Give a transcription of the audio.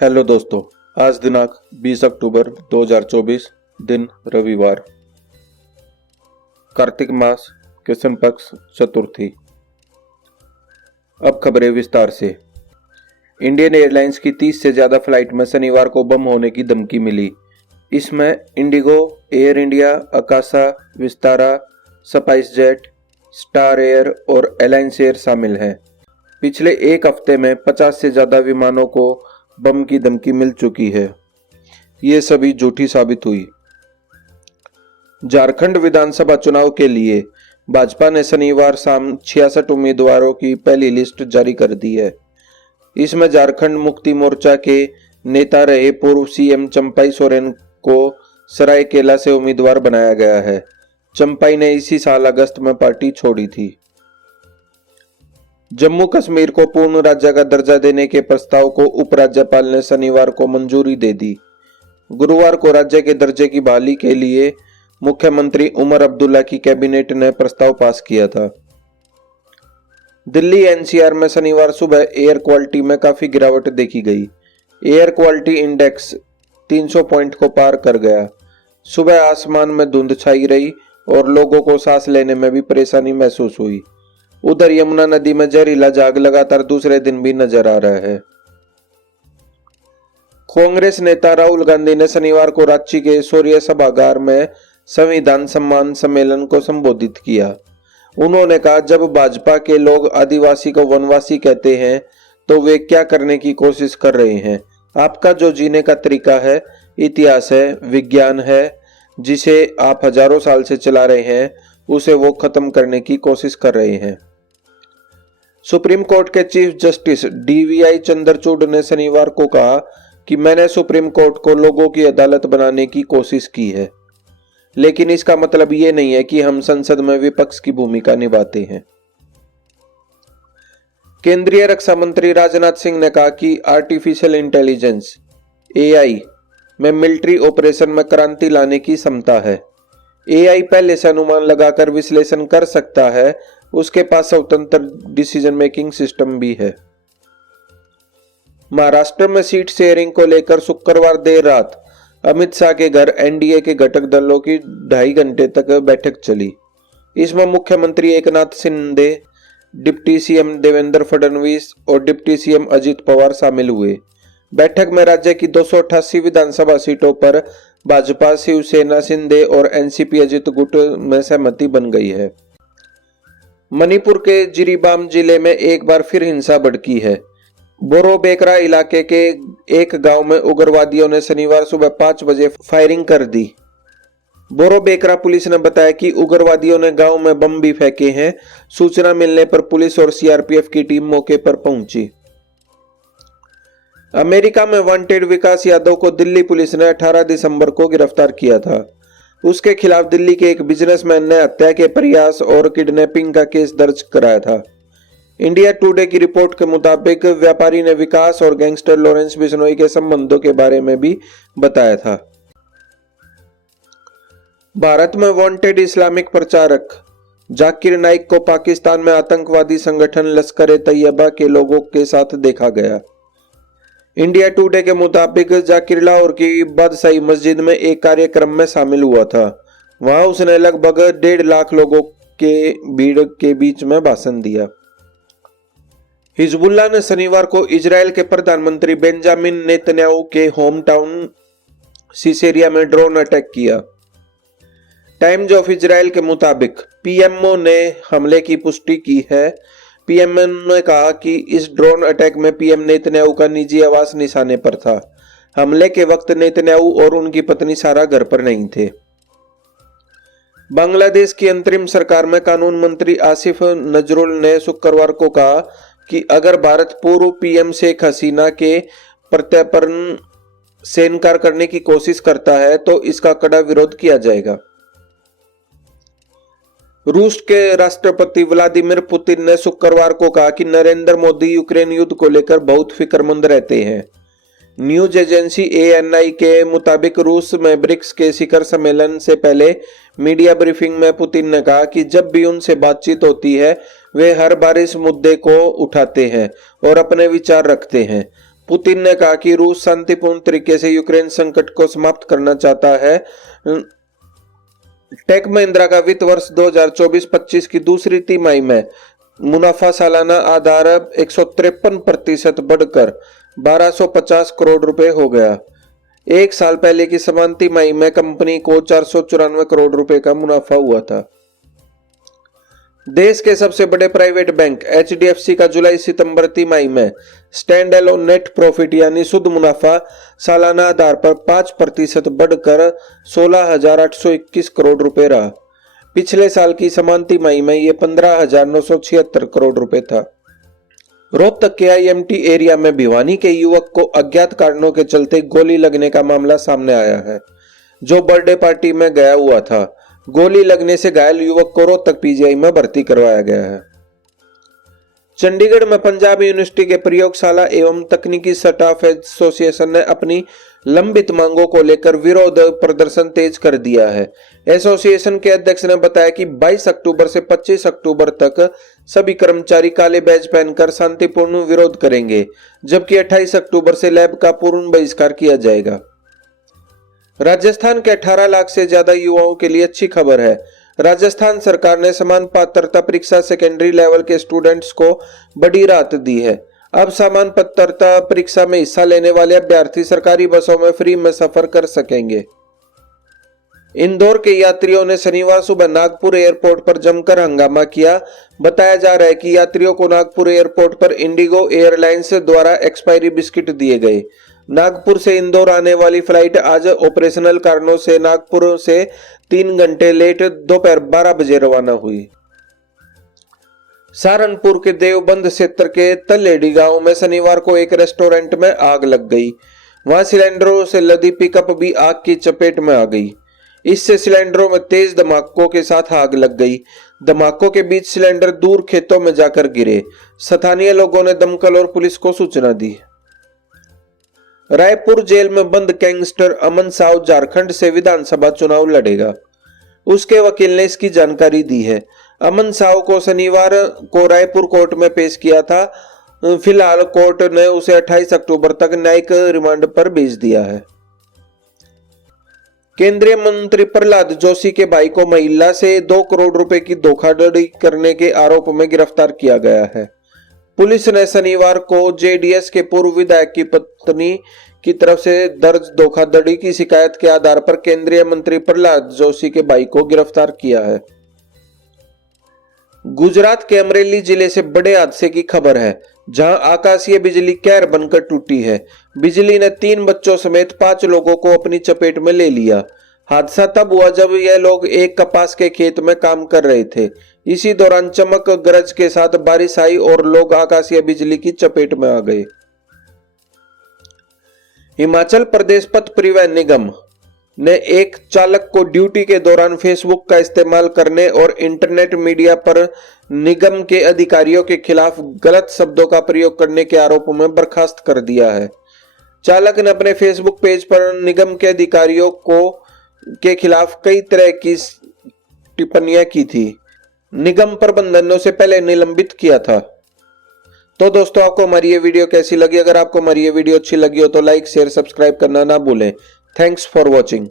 Hello दोस्तों, आज दिनांक 20 अक्टूबर 2024 दिन रविवार, कार्तिक मास कृष्ण पक्ष चतुर्थी। अब खबरें विस्तार से। इंडियन एयरलाइंस की 30 से ज्यादा फ्लाइट में शनिवार को बम होने की धमकी मिली। इसमें इंडिगो, एयर इंडिया, आकाशा, विस्तारा, स्पाइस जेट, स्टार एयर और एलायंस एयर शामिल हैं। पिछले एक हफ्ते में 50 से ज्यादा विमानों को बम की धमकी मिल चुकी है। ये सभी झूठी साबित हुई। झारखंड विधानसभा चुनाव के लिए भाजपा ने शनिवार शाम 66 उम्मीदवारों की पहली लिस्ट जारी कर दी है। इसमें झारखंड मुक्ति मोर्चा के नेता रहे पूर्व सीएम चंपाई सोरेन को सरायकेला से उम्मीदवार बनाया गया है। चंपाई ने इसी साल अगस्त में पार्टी छोड़ी थी। जम्मू कश्मीर को पूर्ण राज्य का दर्जा देने के प्रस्ताव को उपराज्यपाल ने शनिवार को मंजूरी दे दी। गुरुवार को राज्य के दर्जे की बहाली के लिए मुख्यमंत्री उमर अब्दुल्ला की कैबिनेट ने प्रस्ताव पास किया था। दिल्ली एनसीआर में शनिवार सुबह एयर क्वालिटी में काफी गिरावट देखी गई। एयर क्वालिटी इंडेक्स 300 पॉइंट को पार कर गया। सुबह आसमान में धुंध छाई रही और लोगों को सांस लेने में भी परेशानी महसूस हुई। उधर यमुना नदी में जहरीला जाग लगातार दूसरे दिन भी नजर आ रहा है। कांग्रेस नेता राहुल गांधी ने शनिवार को रांची के शौर्य सभागार में संविधान सम्मान सम्मेलन को संबोधित किया। उन्होंने कहा, जब भाजपा के लोग आदिवासी को वनवासी कहते हैं तो वे क्या करने की कोशिश कर रहे हैं। आपका जो जीने का तरीका है, इतिहास है, विज्ञान है, जिसे आप हजारों साल से चला रहे हैं, उसे वो खत्म करने की कोशिश कर रहे हैं। सुप्रीम कोर्ट के चीफ जस्टिस डीवीआई चंद्रचूड़ ने शनिवार को कहा कि मैंने सुप्रीम कोर्ट को लोगों की अदालत बनाने की कोशिश की है, लेकिन इसका मतलब ये नहीं है कि हम संसद में विपक्ष की भूमिका निभाते हैं। केंद्रीय रक्षा मंत्री राजनाथ सिंह ने कहा कि आर्टिफिशियल इंटेलिजेंस एआई में मिलिट्री ऑपरेशन में क्रांति लाने की क्षमता है। एआई पहले से अनुमान लगाकर विश्लेषण कर सकता है। उसके पास स्वतंत्र डिसीजन मेकिंग सिस्टम भी है। महाराष्ट्र में सीट शेयरिंग को लेकर शुक्रवार देर रात अमित शाह के घर एनडीए के घटक दलों की 2.5 घंटे तक बैठक चली। इसमें मुख्यमंत्री एकनाथ शिंदे, डिप्टी सीएम देवेंद्र फडणवीस और डिप्टी सीएम अजित पवार शामिल हुए। बैठक में राज्य की 288 विधानसभा सीटों पर भाजपा, शिवसेना, शिंदे और एनसीपी अजित गुट में सहमति बन गई है। मणिपुर के जिरीबाम जिले में एक बार फिर हिंसा भड़की है। बोरोबेकरा इलाके के एक गांव में उग्रवादियों ने शनिवार सुबह 5 बजे फायरिंग कर दी। बोरोबेकरा पुलिस ने बताया कि उग्रवादियों ने गांव में बम भी फेंके हैं। सूचना मिलने पर पुलिस और सीआरपीएफ की टीम मौके पर पहुंची। अमेरिका में वांटेड विकास यादव को दिल्ली पुलिस ने 18 दिसंबर को गिरफ्तार किया था। उसके खिलाफ दिल्ली के एक बिजनेसमैन ने हत्या के प्रयास और किडनैपिंग का केस दर्ज कराया था। इंडिया टुडे की रिपोर्ट के मुताबिक व्यापारी ने विकास और गैंगस्टर लॉरेंस बिश्नोई के संबंधों के बारे में भी बताया था। भारत में वांटेड इस्लामिक प्रचारक जाकिर नाइक को पाकिस्तान में आतंकवादी संगठन लश्कर ए तैयबा के लोगों के साथ देखा गया। इंडिया टुडे के मुताबिक जाकिर लाहौर की बादशाही मस्जिद में एक कार्यक्रम में शामिल हुआ था। वहां उसने लगभग 1.5 लाख लोगों के भीड़ के बीच में भाषण दिया। हिजबुल्लाह ने शनिवार को इजरायल के प्रधानमंत्री बेंजामिन नेतन्याहू के होम टाउन सिसेरिया में ड्रोन अटैक किया। टाइम्स ऑफ इजरायल के मुताबिक पीएमओ ने हमले की पुष्टि की है। पीएमओ ने कहा कि इस ड्रोन अटैक में पीएम नेतन्याहू का निजी आवास निशाने पर था। हमले के वक्त नेतन्याहू और उनकी पत्नी सारा घर पर नहीं थे। बांग्लादेश की अंतरिम सरकार में कानून मंत्री आसिफ नजरुल ने शुक्रवार को कहा कि अगर भारत पूर्व पीएम शेख हसीना के प्रत्यर्पण से इनकार करने की कोशिश करता है तो इसका कड़ा विरोध किया जाएगा। रूस के राष्ट्रपति व्लादिमीर पुतिन ने शुक्रवार को कहा कि नरेंद्र मोदी यूक्रेन युद्ध को लेकर बहुत फिक्रमंद रहते हैं। न्यूज एजेंसी एएनआई के मुताबिक रूस में ब्रिक्स के शिखर सम्मेलन से पहले मीडिया ब्रीफिंग में पुतिन ने कहा कि जब भी उनसे बातचीत होती है वे हर बार इस मुद्दे को उठाते हैं और अपने विचार रखते हैं। पुतिन ने कहा कि रूस शांतिपूर्ण तरीके से यूक्रेन संकट को समाप्त करना चाहता है। टेक महिंद्रा का वित्त वर्ष 2024-25 की दूसरी तिमाही में मुनाफा सालाना आधार 153% बढ़कर 1250 करोड़ रुपए हो गया। एक साल पहले की समान तिमाही में कंपनी को 494 करोड़ रुपए का मुनाफा हुआ था। देश के सबसे बड़े प्राइवेट बैंक HDFC का जुलाई सितंबर तिमाही में स्टैंड अलोन नेट प्रॉफिट यानी शुद्ध मुनाफा सालाना आधार पर 5% बढ़कर 16,821 करोड़ रुपए रहा। पिछले साल की समान तिमाही में यह 15,976 करोड़ रुपए था। रोहतक के IMT एरिया में भिवानी के युवक को अज्ञात कारणों के चलते गोली लगने का मामला सामने आया है, जो बर्थडे पार्टी में गया हुआ था। गोली लगने से घायल युवक को रोहतक PGI में भर्ती करवाया गया है। चंडीगढ़ में पंजाब यूनिवर्सिटी के प्रयोगशाला एवं तकनीकी स्टाफ एसोसिएशन ने अपनी लंबित मांगों को लेकर विरोध प्रदर्शन तेज कर दिया है। एसोसिएशन के अध्यक्ष ने बताया कि 22 अक्टूबर से 25 अक्टूबर तक सभी कर्मचारी काले बैज पहनकर शांतिपूर्ण विरोध करेंगे, जबकि 28 अक्टूबर से लैब का पूर्ण बहिष्कार किया जाएगा। राजस्थान के 18 लाख से ज्यादा युवाओं के लिए अच्छी खबर है। राजस्थान सरकार ने समान पात्रता परीक्षा सेकेंडरी लेवल के स्टूडेंट्स को बड़ी राहत दी है। अब समान पात्रता परीक्षा में हिस्सा लेने वाले अभ्यर्थी सरकारी बसों में फ्री में सफर कर सकेंगे। इंदौर के यात्रियों ने शनिवार सुबह नागपुर एयरपोर्ट पर जमकर हंगामा किया। बताया जा रहा है कि यात्रियों को नागपुर एयरपोर्ट पर इंडिगो एयरलाइंस द्वारा एक्सपायरी बिस्किट दिए गए। नागपुर से इंदौर आने वाली फ्लाइट आज ऑपरेशनल कारणों से नागपुर से 3 घंटे लेट दोपहर 12 बजे रवाना हुई। सहारनपुर के देवबंद क्षेत्र के तलेडी गांव में शनिवार को एक रेस्टोरेंट में आग लग गई। वहां सिलेंडरों से लदी पिकअप भी आग की चपेट में आ गई। इससे सिलेंडरों में तेज धमाकों के साथ आग लग गई। धमाकों के बीच सिलेंडर दूर खेतों में जाकर गिरे। स्थानीय लोगों ने दमकल और पुलिस को सूचना दी। रायपुर जेल में बंद गैंगस्टर अमन साव झारखंड से विधानसभा चुनाव लड़ेगा। उसके वकील ने इसकी जानकारी दी है। अमन साव को शनिवार को रायपुर कोर्ट में पेश किया था। फिलहाल कोर्ट ने उसे 28 अक्टूबर तक न्यायिक रिमांड पर भेज दिया है। केंद्रीय मंत्री प्रहलाद जोशी के भाई को महिला से 2 करोड़ रुपए की धोखाधड़ी करने के आरोप में गिरफ्तार किया गया है। पुलिस ने शनिवार को JDS के पूर्व विधायक की पत्नी की तरफ से दर्ज धोखाधड़ी की शिकायत के आधार पर केंद्रीय मंत्री प्रहलाद जोशी के भाई को गिरफ्तार किया है। गुजरात के अमरेली जिले से बड़े हादसे की खबर है, जहां आकाशीय बिजली कहर बनकर टूटी है। बिजली ने 3 बच्चों समेत 5 लोगों को अपनी चपेट में ले लिया। हादसा तब हुआ जब यह लोग एक कपास के खेत में काम कर रहे थे। इसी दौरान चमक गरज के साथ बारिश आई और लोग आकाशीय बिजली की चपेट में आ गए। हिमाचल प्रदेश पथ परिवहन निगम ने एक चालक को ड्यूटी के दौरान फेसबुक का इस्तेमाल करने और इंटरनेट मीडिया पर निगम के अधिकारियों के खिलाफ गलत शब्दों का प्रयोग करने के आरोप में बर्खास्त कर दिया है। चालक ने अपने फेसबुक पेज पर निगम के अधिकारियों के खिलाफ कई तरह की टिप्पणियां की थी। निगम प्रबंधन ने उसे पहले निलंबित किया था। तो दोस्तों, आपको हमारी ये वीडियो कैसी लगी? अगर आपको हमारी ये वीडियो अच्छी लगी हो तो लाइक शेयर सब्सक्राइब करना ना भूलें। Thanks for watching.